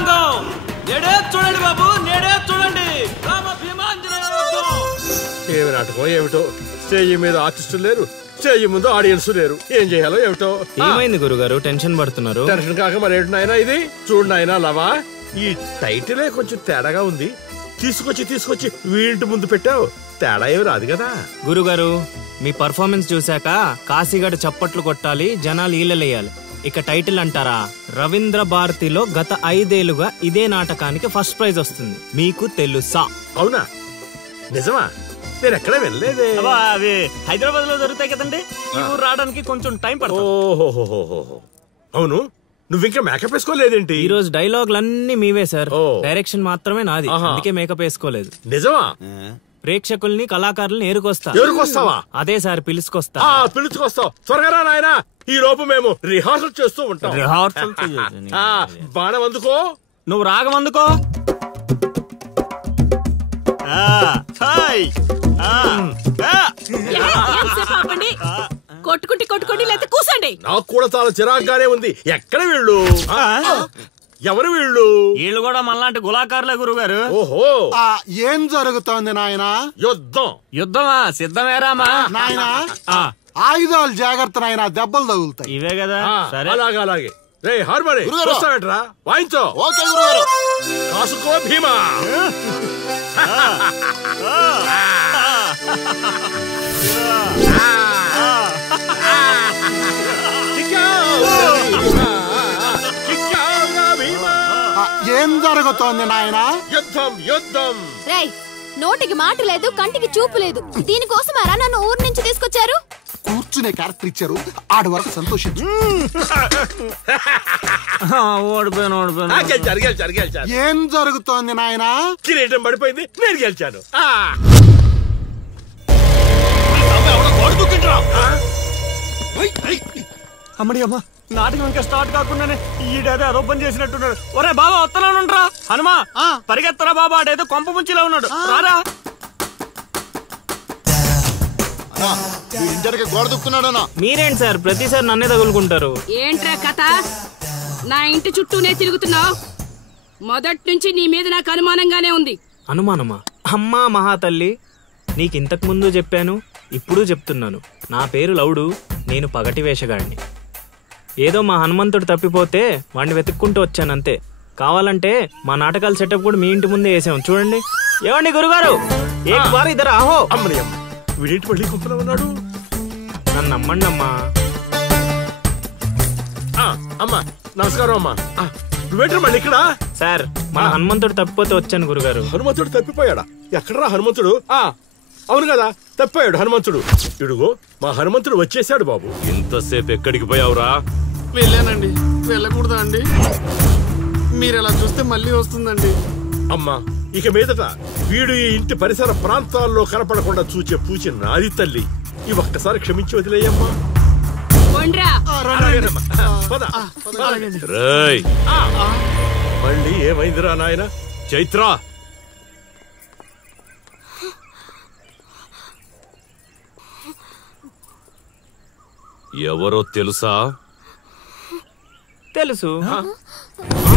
రణరంగం నేడే చూడండి బాబు, నేడే చూడండి. రామ భీమాంజనేయ యుద్ధం. ఏమి నాటకం ఏమిటో, స్టేజ్ మీద ఆర్టిస్టులు లేరు, స్టేజ్ ముందు ఆడియన్స్ లేరు, ఏం చేయాలో ఏమిటో. ఏమైంది గురుగారు టెన్షన్ పడుతున్నారు? టెన్షన్ కాక మరేంటి నాయనా ఇది? చూడు నాయనా లవా, ఈ టైటిలే కొంచెం తేడాగా ఉంది. తీసుకొచ్చి వీంటి ముందు పెట్టావు, తేడా ఏమి రాదు కదా. గురుగారు మీ పర్ఫార్మెన్స్ చూశాక కాశీగడ చప్పట్లు కొట్టాలి, జనాలు ఈలలేయాలి. ఇక టైటిల్ అంటారా? రవీంద్ర భారతిలో గత 5 ఏళ్లుగా ఇదే నాటకానికి ఫస్ట్ ప్రైజ్ వస్తుంది. మీకు తెలుసా? అవునా? నిజమా? నేను ఎక్కడ వెళ్ళలేదే. అవి హైదరాబాద్ లో జరుగుతాయి కదండి, ఈ ఊరు రావడానికి కొంచెం టైం పడుతుంది. ఓహో, అవును, నువ్వు ఇంకా మేకప్ వేసుకోలేదేంటి? ఈ రోజు డైలాగులన్నీ మీవే సార్, డైరెక్షన్ మాత్రమే నాది, అందుకే మేకప్ వేసుకోలేదు. నిజమా? ప్రేక్షకుల్ని కళాకారుల్ని ఏరుకొస్తావా? అదే సార్ పిలుచుకొస్తా. పిలుచుకొస్తావు, త్వరగా రా నాయనా. ఈ లోపు మేము రిహార్సల్ చేస్తూ ఉంటాం. రిహార్సల్ బాణం అందుకో, నువ్వు రాగం అందుకో. కొట్టుకుంటే లేకపోతే కూసండి. నాకు కూడా చాలా చిరాగ్గానే ఉంది. ఎక్కడ వీళ్ళు? ఎవరు వీళ్ళు? వీళ్ళు కూడా మనలాంటి గులాకారులే గురుగారు. ఓహో, ఏం జరుగుతోంది నాయనా? యుద్ధమా? సిద్ధమేరామా నాయనా? ఆయుధాలు జాగ్రత్త నాయనా, దెబ్బలు తగులుతాయి. ఇవే కదా. సరే, అలాగే. రే హార్మోని వస్తావేంట్రా? వాయించో. ఓకే గురుగారు. కాసుకో భీమా. ఏం జరుగుతోంది నాయనా? యుద్ధం. రేయ్, నోటికి మాట లేదు, కంటికి చూపు లేదు. దీనికోసమారా నన్ను ఊరు నుంచి తీసుకొచ్చారు? కూర్చునే క్యారెక్టర్ ఇచ్చారు, ఆడి వరకు సంతోషించు. గెలిచారు. ఏం జరుగుతోంది నాయనా? కిరీటం పడిపోయింది, నేను గెలిచాను. అమ్మడి అమ్మ, నాటకం ఇంకా స్టార్ట్ కాకుండానే ఈడేదో అదో పని చేసినట్టున్నాడు. ఒరే బాబా వస్తున్నానుండ్రా. హనుమా పరిగెత్తరా బాబా, ఆడేదో కొంప ముంచిలా ఉన్నాడు. రారా. గోడ దుక్కున్నాడనా? మీరేంటి సార్ ప్రతిసారి నన్నే తగులుకుంటారు? ఏంట్రా కథ? నా ఇంటి చుట్టూనే తిరుగుతున్నావు. మొదటి నుంచి నీ మీద నాకు అనుమానంగానే ఉంది. అనుమానమా? అమ్మా మహాతల్లి, నీకింతకు ముందు చెప్పాను, ఇప్పుడు చెప్తున్నాను. నా పేరు లౌడు, నేను పగటి వేషగాడిని. ఏదో మా హనుమంతుడు తప్పిపోతే వాడిని వెతుక్కుంటూ వచ్చానంతే. కావాలంటే మా నాటకాల సెటప్ కూడా మీ ఇంటి ముందే వేసాం, చూడండి. ఏమండి గురుగారు, ఇద్దరు ఆహో. వీడేంటి మళ్ళీ గుంపులో ఉన్నాడు? నన్ను నమ్మండి అమ్మా. అమ్మా నమస్కారం. అమ్మా నువ్వేంటారు మళ్ళీ ఇక్కడ? సార్ మన హనుమంతుడు తప్పిపోతే వచ్చాను గురుగారు. హనుమంతుడు తప్పిపోయాడా? ఎక్కడరా హనుమంతుడు? అవును కదా, తప్పిపోయాడు హనుమంతుడు. ఇడుగో మా హనుమంతుడు వచ్చేసాడు బాబు. ఇంతసేపు ఎక్కడికి పోయావురా? వెళ్ళానండి. వెళ్ళకూడదా అండి? మీరు ఎలా చూస్తే మళ్ళీ వస్తుందండి. అమ్మా ఇక మీదట వీడు ఈ ఇంటి పరిసర ప్రాంతాల్లో కనపడకుండా చూచే పూచి నాది తల్లి. ఈ ఒక్కసారి క్షమించి వదిలేయమ్మా. మళ్ళీ ఏమైందిరా నాయన? చైత్ర, ఎవరో తెలుసా? తెలుసు.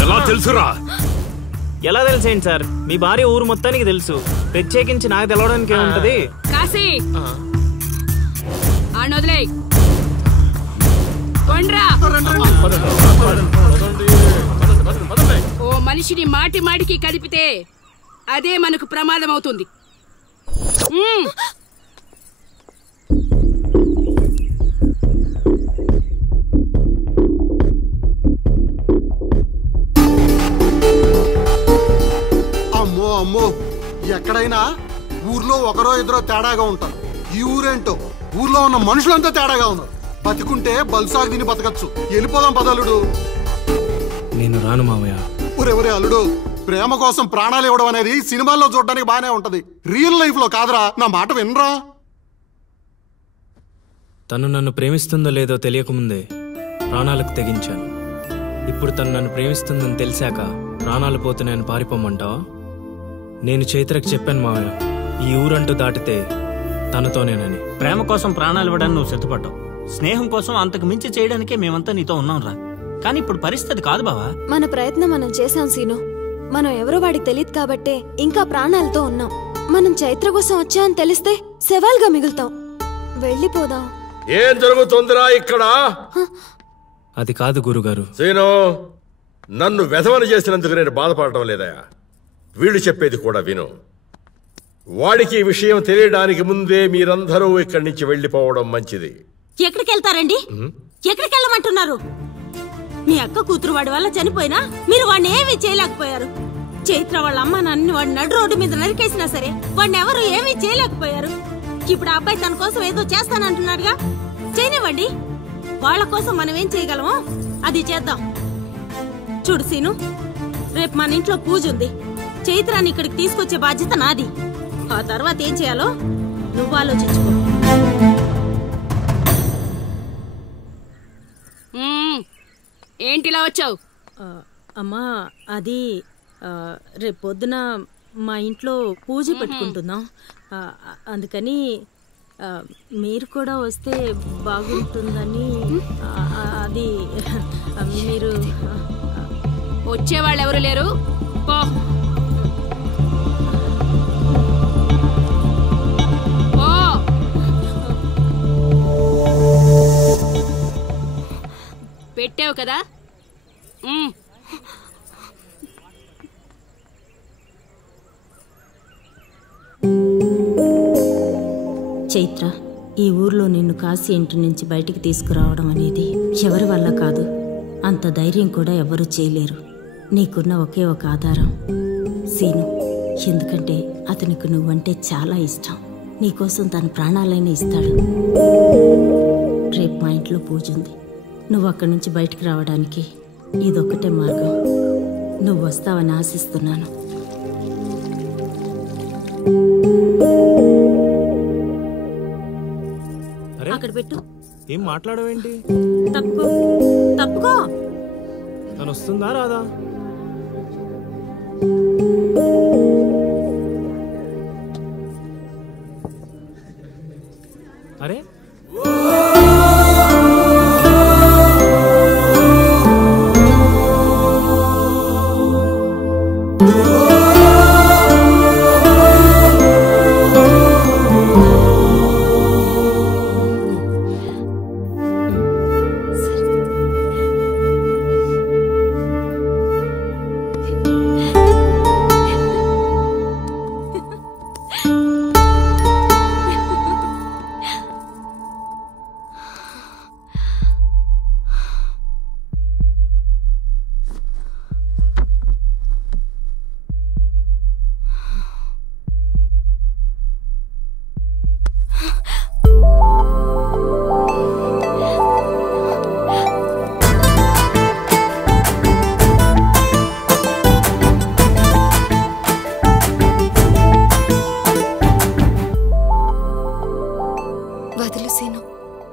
ఎలా తెలుసురా? ఎలా తెలిసేంటి సార్, మీ భార్య ఊరు మొత్తానికి తెలుసు. ప్రత్యేకించి నాకు తెలవడానికి ఏముంటది? కాశీ ఓ మనిషిని మాటి మాటికి కదిపితే అదే మనకు ప్రమాదం అవుతుంది. అమ్మో, ఎక్కడైనా ఊర్లో ఒకరో ఇద్దరో తేడాగా ఉంటారు. ఈ ఊరేంటో ఊర్లో ఉన్న మనుషులంతా తేడాగా ఉన్నారు. బతికుంటే బల్సాగు తిని బతకచ్చు. వెళ్ళిపోదాం పదలుడు. నేను రాను మావయ్య. ఒరే అల్లుడు, ప్రేమ కోసం ప్రాణాలు ఇవ్వడం అనేది సినిమాల్లో చూడడానికి బానే ఉంటది, రియల్ లైఫ్ లో కాదురా. నా మాట వినరా? తను నన్ను ప్రేమిస్తుందో లేదో తెలియకముందే ప్రాణాలకు తెగించాను. ఇప్పుడు తను నన్ను ప్రేమిస్తుందని తెలిసాక ప్రాణాలు పోతున్నాయని పారిపోమంటావా? నేను చైత్రకు చెప్పాను మావయ్య, ఈ ఊరంటూ దాటితే తనతోనేనని. ప్రేమ కోసం ప్రాణాలు ఇవ్వడానికి నువ్వు సిద్ధపడ్డావు. స్నేహం కోసం అంతకు మించి చేయడానికే మేమంతా నీతో ఉన్నాం రా. కానీ ఇప్పుడు పరిస్థితి కాదు బావా. మన ప్రయత్నం మనం చేశాం సీను. మనం ఎవరో వాడికి తెలియదు కాబట్టే ఇంకా ప్రాణాలతో ఉన్నాం. మనం చైత్ర కోసం వచ్చామని తెలిస్తే శవాల్గా మిగులుతాం. వెళ్ళిపోదాం. ఏం జరుగుతుందిరా ఇక్కడ? అది కాదు గురుగారు. సీను, నన్ను వెధవని చేసినందుకు నేను బాధపడటం లేదా? వీళ్ళు చెప్పేది కూడా విను. వాడికి ఈ విషయం తెలియడానికి ముందే మీరందరూ ఇక్కడి నుంచి వెళ్ళిపోవడం మంచిది. ఎక్కడికి వెళ్తారండి? ఎక్కడికి వెళ్ళమంటున్నారు? మీ అక్క కూతురు వాడి వల్ల చనిపోయినా మీరు వాడిని ఏమీ చేయలేకపోయారు. చైత్ర వాళ్ళ అమ్మ నన్ను వాడి నడు రోడ్డు మీద నరికేసినా సరే వాడిని ఎవరు ఏమీ చేయలేకపోయారు. ఇప్పుడు ఆ అబ్బాయి తన కోసం ఏదో చేస్తానంటున్నాడుగా, చేయనివ్వండి. వాళ్ళ కోసం మనం ఏం చేయగలమో అది చేద్దాం. చూడు సీను, రేపు మన ఇంట్లో పూజ ఉంది. చైత్రాన్ని ఇక్కడికి తీసుకొచ్చే బాధ్యత నాది. ఆ తర్వాత ఏం చేయాలో నువ్వు ఆలోచించుకో. ఏంటిలా వచ్చావు? అమ్మా, అది రేపు పొద్దున మా ఇంట్లో పూజ పెట్టుకుంటున్నాం. అందుకని మీరు కూడా వస్తే బాగుంటుందని. అది మీరు వచ్చేవాళ్ళు ఎవరు లేరు. పో. పెట్టావు కదా. చైత్ర, ఈ ఊర్లో నిన్ను కాశీ ఇంటి నుంచి బయటికి తీసుకురావడం అనేది ఎవరి వల్ల కాదు. అంత ధైర్యం కూడా ఎవరూ చేయలేరు. నీకున్న ఒకే ఒక ఆధారం సీను. ఎందుకంటే అతనికి నువ్వంటే చాలా ఇష్టం. నీకోసం తన ప్రాణాలైనా ఇస్తాడు. రేపు మా ఇంట్లో పూజ ఉంది. నువ్వు అక్కడి నుంచి బయటికి రావడానికి ఇదొక్కటే మార్గం. నువ్వు వస్తావని ఆశిస్తున్నాను. అక్కడ పెట్టు. ఏం మాట్లాడవేంటి? తప్పుకో, తప్పుకో. తను వస్తుందా రాదా? అరే,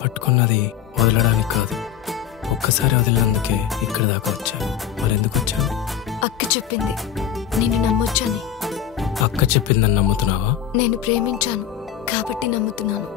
పట్టుకున్నది వదలడానికి కాదు, ఒక్కసారి వదిలినందుకే ఇక్కడ దాకా వచ్చాను. మరి ఎందుకు వచ్చాను? అక్క చెప్పింది నేను నమ్మొచ్చని. అక్క చెప్పిందని నమ్ముతున్నావా? నేను ప్రేమించాను కాబట్టి నమ్ముతున్నాను.